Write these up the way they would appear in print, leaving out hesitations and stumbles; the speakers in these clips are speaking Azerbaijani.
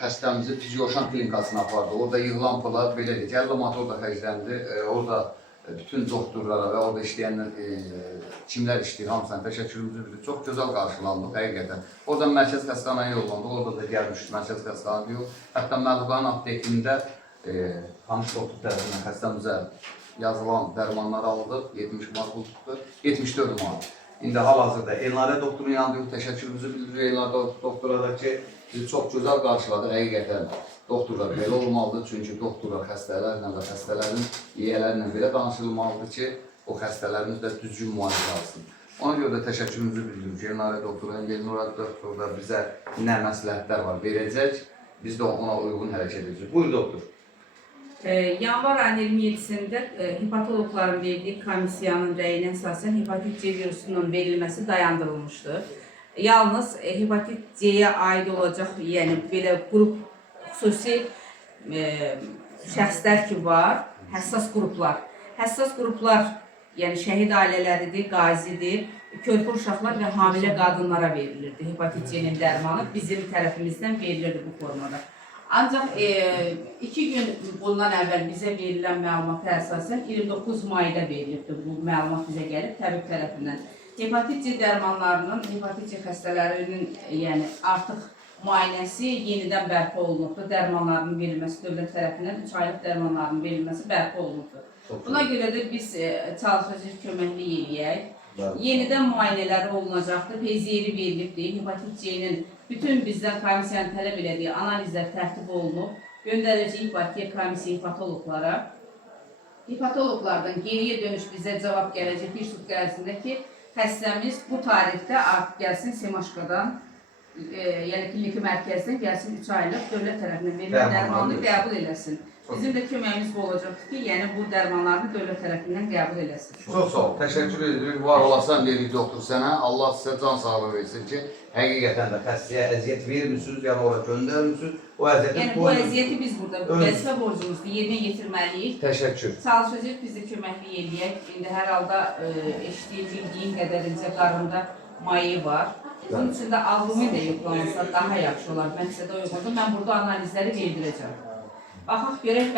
Xəstəmizi Fizyoşan klinikasına apardı. Orada yığılan pula belə deyək, 50 manat orada xərcləndi. Orada bütün doktorlara və orada işləyən kimlər işləyir, hamısına təşəkkürümüzü bildirik. Çox gözəl qarşılandıq həqiqətən. Oradan mərkəz xəstəxanaya yollandıq. Orada da gəlmişdik mərkəz xəstəxanaya yox. Hətta məlumatların update'ində tanış doktor tərəfindən xəstəmizə yazılan dərmanları aldıq. 70 manat tutdu. 74 manat. İndi hal-hazırda Elnarə doktorun yanında yox, təşəkkürümüzü bildiririk Elnarə doktora da ki, bizi çox gözəl qarşıladı. Həqiqətən doktorlar belə olmalıdır. Çünki doktorlar xəstələrlə və xəstələrin yiyələrlə belə danışılmalıdır ki, o xəstələrimiz də düzgün müalicə alsın. Ona görə də təşəkkürümüzü bildiririk. Elnarə doktora, Elnarə doktor da bizə nə məsləhətlər var verəcək. Biz də ona uyğun hərəkət edəcəyik. Buyur doktor. Yanvar ayının 27-sində hepatologların verdiyi komissiyanın rəyinə əsasən hepatit C virusunun verilməsi dayandırılmışdır. Yalnız hepatit C-yə aid olacaq, yəni belə qrup, xüsusi şəxslər ki var, həssas qruplar. Həssas qruplar, yəni şəhid ailələridir, qazidir, körpə uşaqlar və hamilə qadınlara verilirdi. Hepatit C-nin dərmanı bizim tərəfimizdən verilirdi bu formada. Ancaq 2 gün bundan əvvəl bizə verilən məlumata əsasən 29 mayda verilibdir. Bu məlumat bizə gəlib təbib tərəfindən. Hepatit C dərmanlarının, hepatit C xəstələrinin yəni artıq müayinəsi yenidən bərpa olunubdur. Dərmanlarının verilməsi dövlət tərəfindən 3 aylıq dərmanlarının verilməsi bərpa olunubdur. Buna görə də biz çalışacağıq köməklik eləyək. Yenidən müayinələri olunacaqdır, peyziyeri verilibdir. Hepatit C-nin bütün bizdən komissiyanın tələb elədiyi analizlər tərtib olunub, göndərəcəyik Bakıya komissiya hepatologlara. Hepatologlardan geriyə dönüş bizə cavab gələcək bir sutq ərzində ki, xəstəmiz bu tarixdə artıq gəlsin Semaşqadan, yəni kliniki mərkəzdən gəlsin 3 aylıq dövlət tərəfindən verilən dərmanını qəbul eləsin. Bizim də köməyimiz bu olacaqdır ki, yəni bu dərmanlarını dövlət tərəfindən qəbul eləsin. Çox sağ ol, təşəkkür edirik. Var olasan deyirik doktor sənə. Allah sizə can sağlığı versin ki, həqiqətən də xəstəyə əziyyət vermirsiniz, yəni ora göndərmirsiniz. O əziyyəti yəni bu əziyyəti biz burada vəzifə borcumuzdur, yerinə yetirməliyik. Təşəkkür. Çalışacağıq biz də köməklik eləyək. İndi hər halda eşitdiyim qədərincə qarında mayi var. Bunun üçün də albumin də yoxlanılsa daha yaxşı olar. Məqsədə uyğundur. Mən burada analizləri verdirəcəm. Baxaq görək,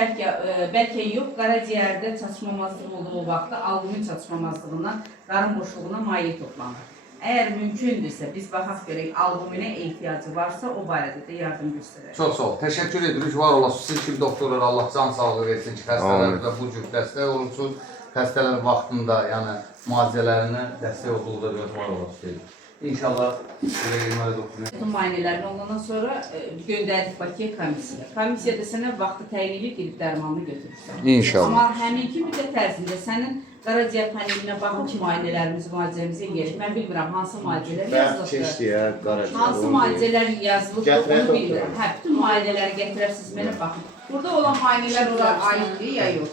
bəlkə yox, qaraciyərdə çatışmamazlıq olduğu vaxtda albumin çatışmamazlığından, qarın boşluğuna maye toplanır. Əgər mümkündürsə, biz baxaq görək, albuminə ehtiyacı varsa, o barədə də yardım göstərək. Çox sağ ol, təşəkkür edirik. Var olasın, siz kimi doktorlar Allah can sağlığı versin ki, xəstələrimizə bu cür dəstək olunsun. Xəstələrin vaxtında, yəni müalicələrinə dəstək olduğu da var olasın. İnşallah bütün müayinələrini olandan sonra göndərdik Bakıya komissiya. Komissiya da sənə vaxtı təyin edib gedib dərmanını götürürsən. İnşallah. Amma həminki müddət ərzində sənin qaraciyər panelinə baxıb müayinələrimizi, müalicəmizi eləyək. Mən bilmirəm hansı müalicələr yazılıbdır. Hansı müalicələr yazılıbdır onu bilmirəm. Hə, bütün müayinələri gətirərsiniz mənə baxın. Burada olan müayinələr onlara aiddir ya yox?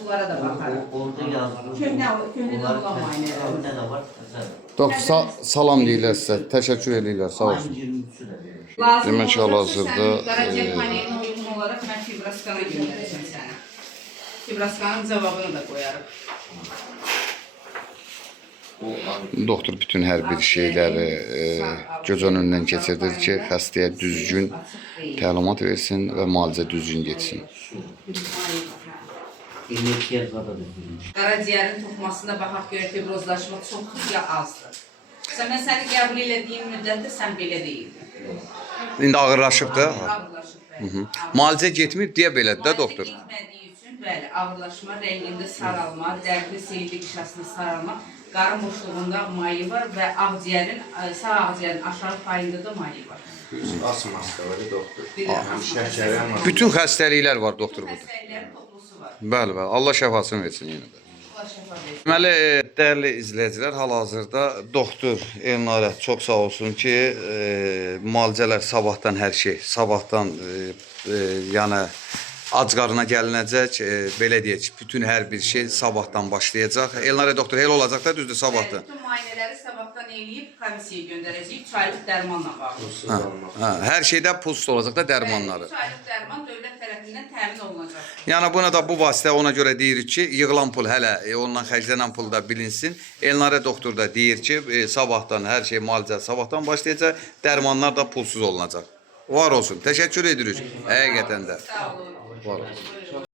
Bunlara da baxarıq. Orada yazılır. Köhnədə olan müayinələr. Doktor salam deyirlər sizə, təşəkkür edirlər, sağ olsun. Demək hal-hazırda qaraciyər panelinə uyğun olaraq mən fibraskana göndərəcəm sənə. Fibraskanın cavabını da qoyarıq. doktor bütün hər bir şeyləri göz önündən keçirdir ki, xəstəyə düzgün təlimat versin və müalicə düzgün getsin. Qaraciyərin toxumasında baxaq görək fibrozlaşma çoxdur ya azdır. Mən səni qəbul elədiyim müddətdə sən belə deyildin. İndi ağırlaşıb da. Ağırlaşıb. Müalicə getməyib deyə belədir də doktor. Getmədiyi üçün bəli, ağırlaşma, rəngində saralma, dərli seyirli qişasında saralma, qarın boşluğunda mayi var və ağciyərin, sağ ağciyərin aşağı payında da mayi var. Asım hastalığı doktor. Bütün xəstəliklər var doktor burada. Xəstəliklərin toplusu var. Bəli, bəli. Allah şəfasını versin yenə də. Allah şəfa versin. Deməli, dəyərli izləyicilər, hal-hazırda doktor Elnarə çox sağ olsun ki, müalicələr sabahdan hər şey, sabahdan yəni ac qarına gəlinəcək, belə deyək, bütün hər bir şey sabahdan başlayacaq. Elnarə doktor, elə olacaq da düzdür sabahdan? Bütün müayinələri sabahdan eləyib komissiyaya göndərəcəyik, 3 aylıq dərmanla bağlı. Hər şeydə pulsuz olacaq da dərmanları. 3 aylıq dərman dövlət tərəfindən təmin olunacaq. Yəni buna da bu vasitə ona görə deyirik ki, yığılan pul hələ ondan xərclənən pul da bilinsin. Elnarə doktor da deyir ki, sabahdan hər şey müalicə sabahdan başlayacaq, dərmanlar da pulsuz olunacaq. Var olsun. Teşekkür ediyoruz. Həqiqətən də. Sağ olun. Var olsun.